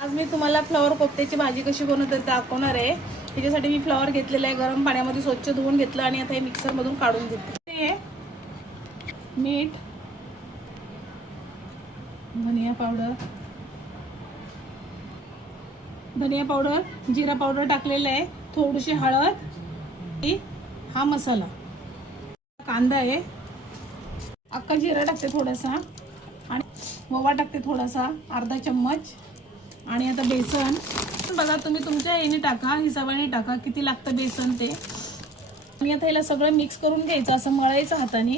आज मी तुम्हाला फ्लॉवर कोफ्त्याची भाजी कशी बनवते ते दाखवणार आहे। त्याच्यासाठी मी फ्लॉवर घेतलेला आहे, गरम पाण्यामध्ये स्वच्छ धुवून घेतलं आणि आता हे मिक्सरमधून काढून घेते। ते मीठ, धनिया पावडर, जिरा पावडर टाकलेलं आहे, थोडीशी हळद, हा मसाला, कांदा आहे, अख्खा जिरा टाकते थोडासा आणि ओवा टाकते थोडासा अर्धा चम्मच। आणि आता बेसन बघा, तुम्ही तुमच्या याने टाका, हिशोबाने टाका किती लागतं बेसन ते। आणि आता याला सगळं मिक्स करून घ्यायचं, असं मळायचं हाताने।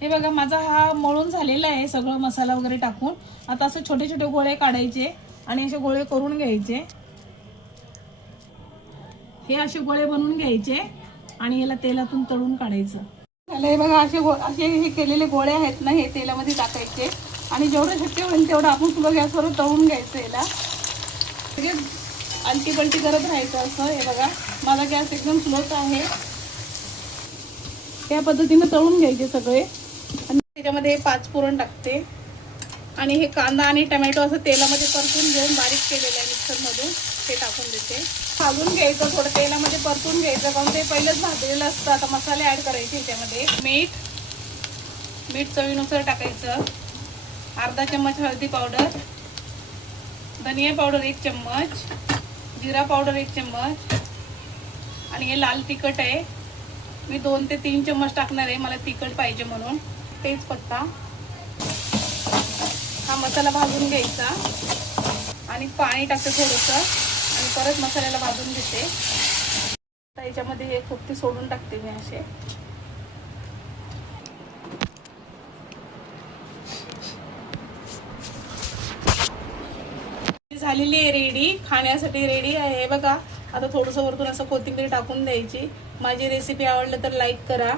हे बघा माझा हा मळून झालेला आहे सगळं मसाला वगैरे टाकून। आता असं छोटे छोटे गोळे काढायचे आणि असे गोळे करून घ्यायचे। हे असे गोळे बनवून घ्यायचे आणि याला तेलातून तळून काढायचं। हे बघा असे हे केलेले गोळे आहेत ना, हे तेलामध्ये टाकायचे आणि जेवढं शक्य होईल तेवढं आपण सुद्धा गॅसवर तळून घ्यायचं। याला आलटी पलटी करत राहायचं असं। हे बघा माझा गॅस एकदम स्लोच आहे। त्या पद्धतीने तळून घ्यायचे सगळे आणि त्याच्यामध्ये 5 पुरण टाकते आणि हे कांदा आणि टोमॅटो असं तेलामध्ये परतून घेऊन बारीक केलेलं आहे मिक्सरमधून ते टाकून देते। भाजून घ्यायचं, थोडं तेलामध्ये परतून घ्यायचं कारण ते पहिलेच भाजलेलं असतं। आता मसाले ॲड करायचे त्याच्यामध्ये। मीठ चवीनुसार टाकायचं, अर्धा चम्मच हळदी पावडर, धनिया पावडर 1 चम्मच, जिरा पावडर 1 चम्मच आणि हे लाल तिखट आहे, मी 2 ते 3 चम्मच टाकणार आहे, मला तिखट पाहिजे म्हणून। तेजपत्ता, हा मसाला भाजून घ्यायचा आणि पाणी टाकते थोडंसं आणि परत मसाल्याला भाजून घेते। आता याच्यामध्ये हे कोफ्ते सोडून टाकते मी असे। झालेली आहे रेडी, खाण्यासाठी रेडी आहे बघा। आता थोडंसं वरतून असं कोथिंबीर टाकून द्यायची। माझी रेसिपी आवडली तर लाईक करा।